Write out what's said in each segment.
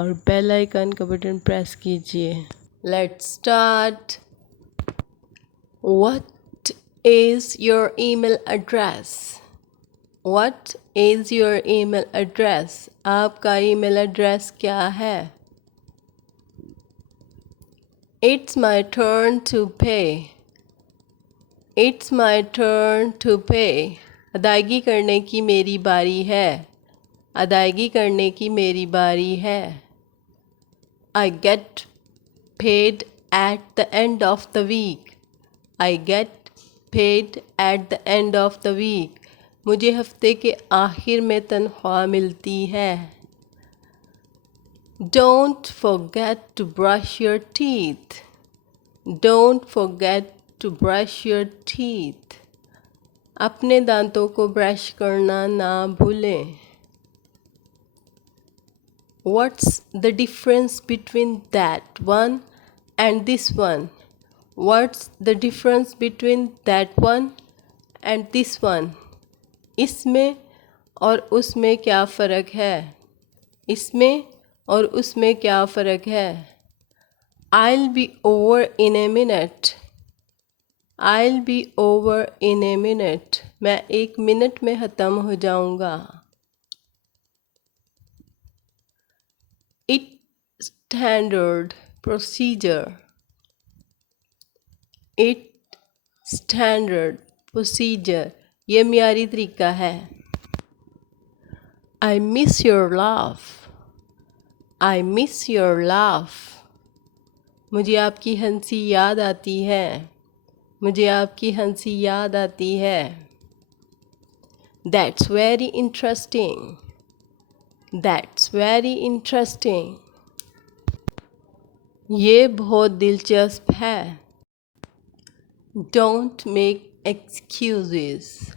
और bell icon का button press कीजिए। Let's start. What is your email address? What is your email address? आपका email address क्या है? इट्स माई टर्न टू पे। It's my turn to पे। अदायगी करने की मेरी बारी है। अदायगी करने की मेरी बारी है। I get paid at the end of the week. I get paid at the end of the week. मुझे हफ्ते के आखिर में तनख्वाह मिलती है। Don't forget to brush your teeth. Don't forget to brush your teeth. अपने दांतों को ब्रश करना ना भूलें। What's the difference between that one and this one? What's the difference between that one and this one? इसमें और उसमें क्या फ़र्क है? इसमें और उसमें क्या फ़र्क है? I'll be over in a minute. I'll be over in a minute. मैं 1 मिनट में ख़त्म हो जाऊँगा। It standard procedure. It standard procedure. ये मियारी तरीका है। I miss your laugh. I miss your laugh. मुझे आपकी हंसी याद आती है। मुझे आपकी हंसी याद आती है। That's very interesting. That's very interesting. ये बहुत दिलचस्प है। Don't make excuses.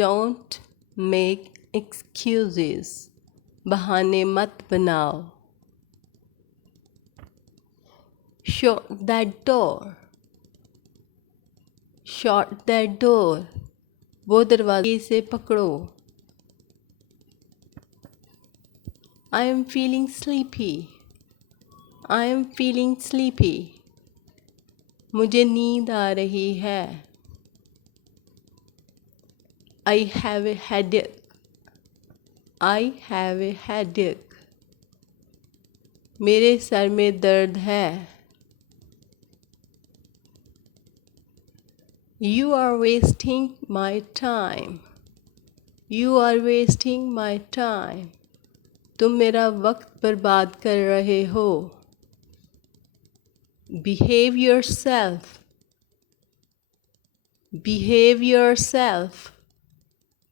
Don't make excuses. बहाने मत बनाओ। Shut that door. Shut that door. वो दरवाजे से पकड़ो। I am feeling sleepy. I am feeling sleepy. मुझे नींद आ रही है। I have a headache. I have a headache. मेरे सर में दर्द है। You are wasting my time. You are wasting my time. तुम मेरा वक्त बर्बाद कर रहे हो। Behave yourself. Behave yourself.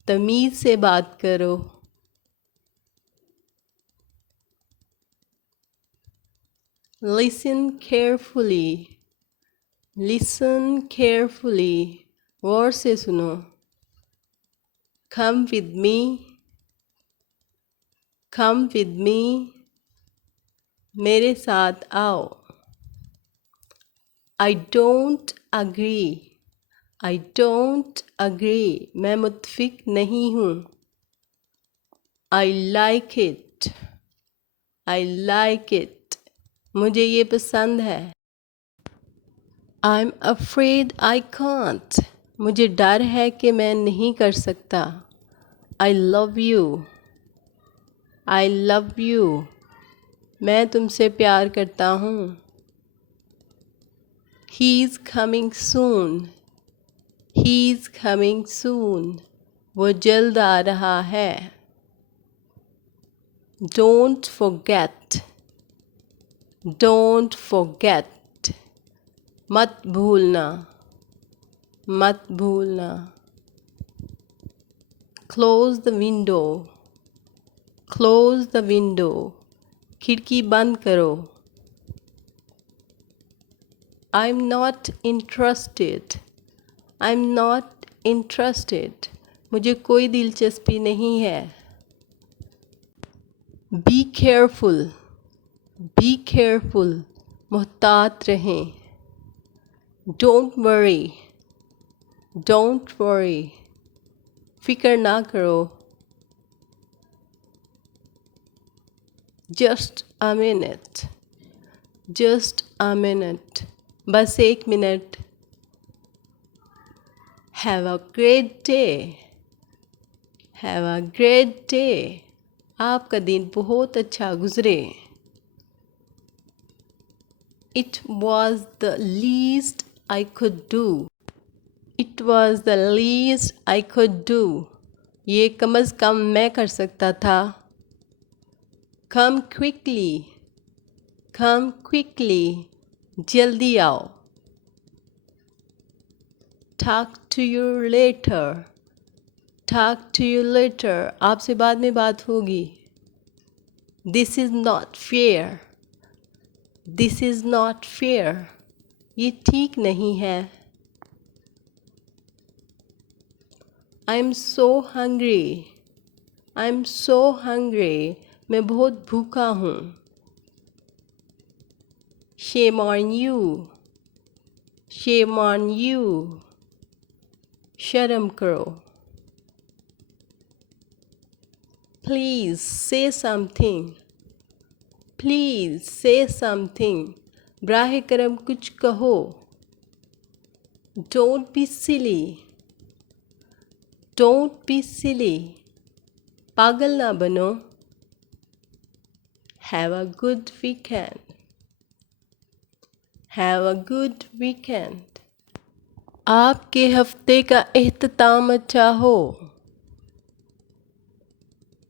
तमीज़ से बात करो। Listen carefully. Listen carefully. गौर से सुनो। Come with me. Come with me. मेरे साथ आओ। I don't agree. I don't agree. मैं मुत्फिक नहीं हूँ। I like it. I like it. मुझे ये पसंद है। I'm afraid I can't. मुझे डर है कि मैं नहीं कर सकता। I love you. I love you. मैं तुमसे प्यार करता हूँ। He's coming soon. He's coming soon. वो जल्द आ रहा है। Don't forget. Don't forget. मत भूलना। मत भूलना। Close the window. Close the window. खिड़की बंद करो। I'm not interested. I'm not interested. मुझे कोई दिलचस्पी नहीं है। Be careful. Be careful. मुहतात रहें। Don't worry. Don't worry. फिक्र ना करो। Just a minute. Just a minute. बस 1 minute. Have a great day. Have a great day. आपका दिन बहुत अच्छा गुजरे. It was the least I could do. It was the least I could do. ये कम अज़ कम मैं कर सकता था. Come quickly. Come quickly. जल्दी आओ. Talk to you later. Talk to you later. आपसे बाद में बात होगी. This is not fair. This is not fair. ये ठीक नहीं है. I'm so hungry. I'm so hungry. मैं बहुत भूखा हूँ. Shame on you. Shame on you. शर्म करो. Please say something. Please say something. Brahe करम कुछ कहो. Don't be silly. Don't be silly. पागल ना बनो. Have a good weekend. Have a good weekend. आपके हफ्ते का एहतमाम अच्छा हो.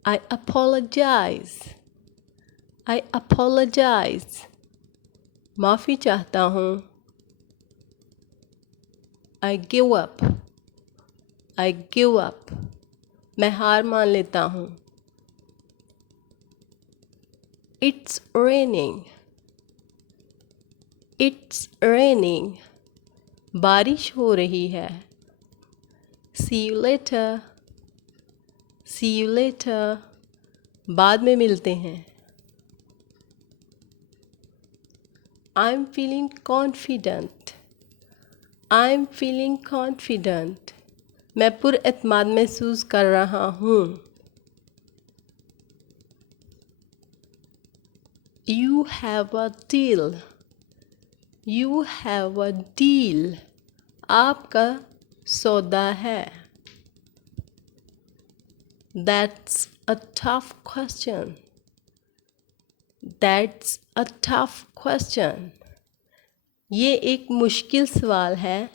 I apologize. I apologize. माफ़ी चाहता हूँ. I give up. I give up. मैं हार मान लेता हूँ. It's raining. It's raining. बारिश हो रही है. See you later. See you later. बाद में मिलते हैं. I'm feeling confident. I'm feeling confident. मैं पुरएतमाद महसूस कर रहा हूँ. You have a deal. You have a deal. आपका सौदा है. That's a tough question. That's a tough question. ये एक मुश्किल सवाल है.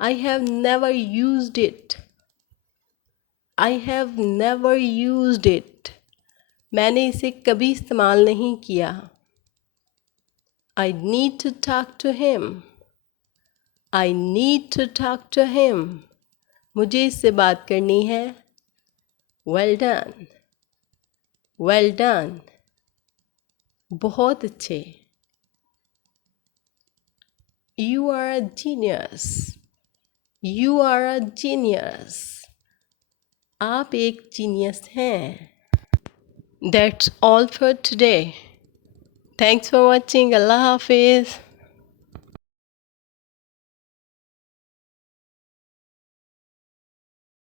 I have never used it. I have never used it. मैंने इसे कभी इस्तेमाल नहीं किया. I need to talk to him. I need to talk to him. मुझे इससे बात करनी है. Well done. Well done. बहुत अच्छे. You are a genius. You are a genius. आप एक जीनियस हैं. That's all for today. Thanks for watching. Allah Hafiz.